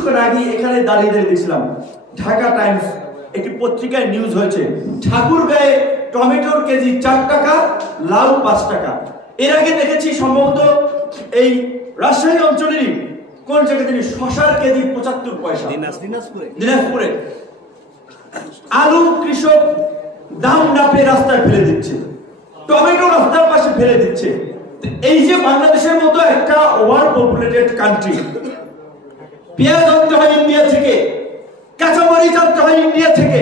কিছুক্ষণ আগে এখানে দাঁড়িয়ে দেখছিলাম ঢাকা টাইমস একটি পত্রিকায় নিউজ হয়েছে, ঠাকুরগাঁয়ে টমেটোর কেজি ৪ টাকা, লাউ ৫ টাকা। এর আগে দেখেছি সম্ভবত এই রাজশাহী অঞ্চলেরই কোন জায়গায় তিনি শশার কেজি ৭৫ পয়সা। দিনাজপুরে আলু কৃষক দাম না পেয়ে রাস্তায় ফেলে দিচ্ছে, টমেটো রাস্তার পাশে ফেলে দিচ্ছে। এই যে বাংলাদেশের মতো একটা ওভার পপুলেটেড কান্ট্রি, পেঁয়াজ আনতে হয় ইন্ডিয়া থেকে, কাঁচামরিচ আনতে হয় ইন্ডিয়া থেকে,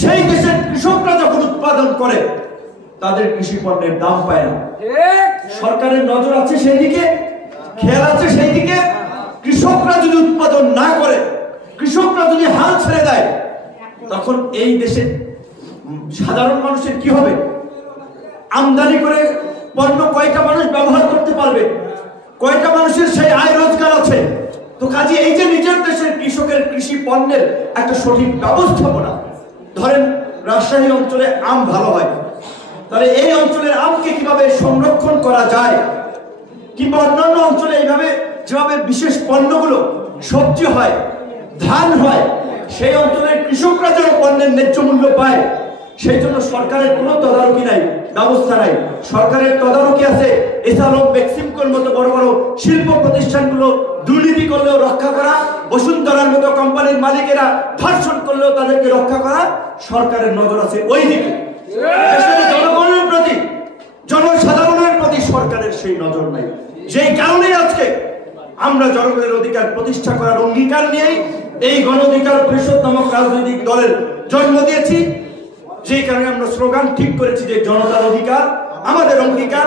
সেই দেশের কৃষকরা যখন উৎপাদন করে তাদের কৃষি পণ্যের দাম পায় না। সরকারের নজর আছে সেই দিকে, খেয়াল আছে সেই দিকে। কৃষকরা যদি উৎপাদন না করে, কৃষকরা যদি হাল ছেড়ে দেয়, তখন এই দেশের সাধারণ মানুষের কি হবে? আমদানি করে পণ্য কয়টা মানুষ ব্যবহার করতে পারবে? কয়টা মানুষের সেই আয় রোজগার আছে? তো কাজে এই যে নিজের দেশের কৃষকের কৃষি পণ্যের একটা সঠিক ব্যবস্থাপনা, ধরেন রাজশাহী অঞ্চলে আম ভালো হয়, তাহলে এই অঞ্চলের আমকে কিভাবে সংরক্ষণ করা যায়, কিংবা অন্যান্য অঞ্চলে এইভাবে যেভাবে বিশেষ পণ্যগুলো, সবজি হয়, ধান হয়, সেই অঞ্চলের কৃষকরা যেন পণ্যের ন্যায্য মূল্য পায়, সেই জন্য সরকারের কোনো তদারকি নাই, ব্যবস্থা নাই। সরকারের তদারকি আছে এসালম, বেক্সিমকোর মতো বড় বড় শিল্প প্রতিষ্ঠানগুলো দুর্নীতি করলেও রক্ষা করা, বসুন্ধরার মতো কোম্পানির মালিকেরা ধর্ষণ করলেও তাদেরকে রক্ষা করা। সরকারের নজর আছে ওই দিকে। জনগণের প্রতি, জনসাধারণের প্রতি সরকারের সেই নজর নাই। যেই কারণে আজকে আমরা জনগণের অধিকার প্রতিষ্ঠা করার অঙ্গীকার নিয়েই এই গণ অধিকার পরিষদ নামক রাজনৈতিক দলের জন্ম দিয়েছি। যে কারণে আমরা স্লোগান ঠিক করেছি যে জনতার অধিকার আমাদের অঙ্গীকার,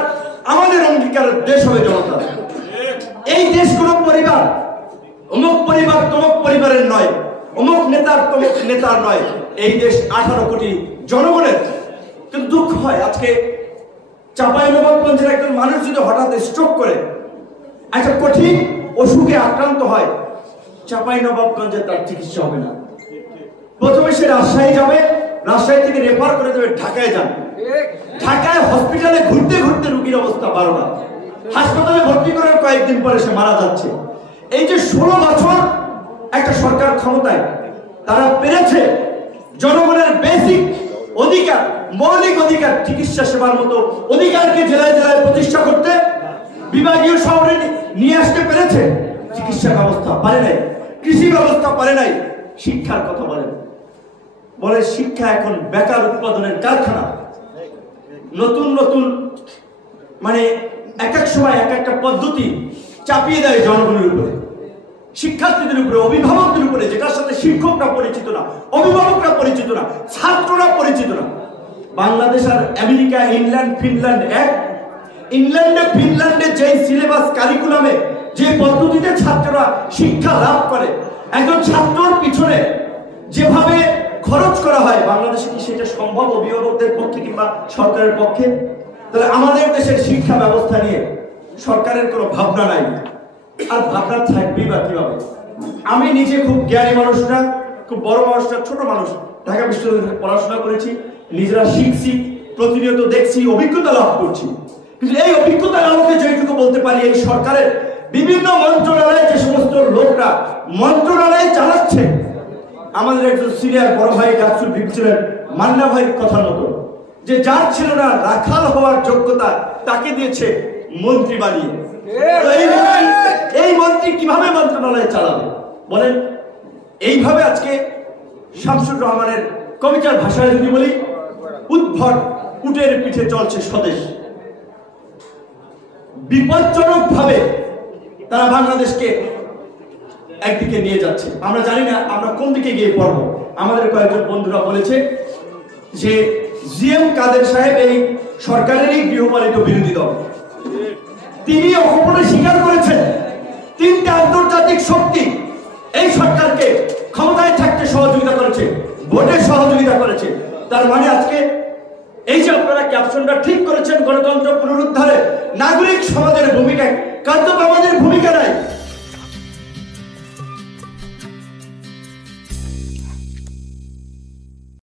আমাদের অঙ্গীকার দেশ হবে জনতার। এই দেশ কোন পরিবার, অমুক পরিবার তমুক পরিবারের নয়, অমুক নেতার তমুক নেতার নয়। এই দেশ 18 কোটি জনগণের। কিন্তু দুঃখ হয় আজকে চাঁপাইনবাবগঞ্জের একজন মানুষ যদি হঠাৎ স্ট্রোক করে একটা কঠিন অসুখে আক্রান্ত হয়, চাঁপাইনবাবগঞ্জে তার চিকিৎসা হবে না। প্রথমে সে রাজশাহী যাবে, রাজশাহী থেকে রেফার করে দেবে ঢাকায় যান। ঢাকায় হসপিটালে ঘুরতে ঘুরতে রোগীর অবস্থা 12টা, হাসপাতালে ভর্তি করার কয়েকদিন পরে সে মারা যাচ্ছে। এই যে 16 বছর একটা সরকার ক্ষমতায়, তারা পেরেছে জনগণের বেসিক অধিকার, মৌলিক অধিকার, চিকিৎসা সেবার মতো অধিকারকে জেলায় জেলায় প্রতিষ্ঠা করতে, বিভাগীয় শহরে নিয়ে আসতে পেরেছে। চিকিৎসা ব্যবস্থা পারে নাই, কৃষি ব্যবস্থা পারে নাই। শিক্ষার কথা বলে শিক্ষা এখন বেকার উৎপাদনের কারখানা। নতুন নতুন মানে এক এক সময় এক একটা পদ্ধতি চাপিয়ে দেয় জনগণের উপরে, শিক্ষার্থীদের উপরে, অভিভাবকদের উপরে, যেটার সাথে শিক্ষকরা পরিচিত না, অভিভাবকরা পরিচিত না, ছাত্ররা পরিচিত না। বাংলাদেশ আর আমেরিকা, ইংল্যান্ড, ফিনল্যান্ড এক। ইংল্যান্ডে ফিনল্যান্ডে যে সিলেবাস কারিকুলামে যে পদ্ধতিতে ছাত্ররা শিক্ষা লাভ করে, একজন ছাত্রর পিছনে যেভাবে খরচ করা হয়, বাংলাদেশে কি সেটা সম্ভব অভিভাবকদের পক্ষে কিংবা সরকারের পক্ষে? তাহলে আমাদের দেশের শিক্ষা ব্যবস্থা নিয়ে সরকারের কোনো ভাবনা নাই। আর ভাবনা থাকবেই বা কিভাবে? আমি নিজে খুব জ্ঞানী মানুষ না, খুব বড় মানুষ না, ছোট মানুষ। ঢাকা বিশ্ববিদ্যালয়ে পড়াশোনা করেছি, নিজেরা শিখছি, প্রতিনিয়ত দেখছি, অভিজ্ঞতা লাভ করছি। কিন্তু এই অভিজ্ঞতার আলোকে যেটুকু বলতে পারি, এই সরকারের বিভিন্ন মন্ত্রণালয়ে যে সমস্ত লোকরা মন্ত্রণালয়ে চালাচ্ছে, আমাদের একজন সিনিয়র বড় ভাই ডাক্তার ভেবেছিলেন মান্না ভাইয়ের কথার মতো, যে যার ছিল না রাখাল হওয়ার যোগ্যতা, তাকে দিয়েছে মন্ত্রী বানিয়ে। এই মন্ত্রী কিভাবে মন্ত্রণালয় চালাবে বলেন? এইভাবে আজকে শামসুর রহমানের কবিতার ভাষায় যদি বলি, উদ্ভট উটের পিঠে চলছে স্বদেশ। বিপজ্জনক ভাবে তারা বাংলাদেশকে একদিকে নিয়ে যাচ্ছে। আমরা জানি না আমরা কোন দিকে গিয়ে পড়বো। আমাদের কয়েকজন বন্ধুরা বলেছে যে জিএম কাদের সাহেব এই সরকারেরই গৃহপালিত বিরোধী দল। তিনি অকপটে স্বীকার করেছেন 3টা আন্তর্জাতিক শক্তি এই সরকারকে ক্ষমতায় থাকতে সহযোগিতা করেছে, ভোটে সহযোগিতা করেছে। তার মানে আজকে এই যে আপনারা ক্যাপশনটা ঠিক করেছেন, গণতন্ত্র পুনরুদ্ধারে নাগরিক সমাজের ভূমিকা, কার্যত আমাদের ভূমিকা নাই।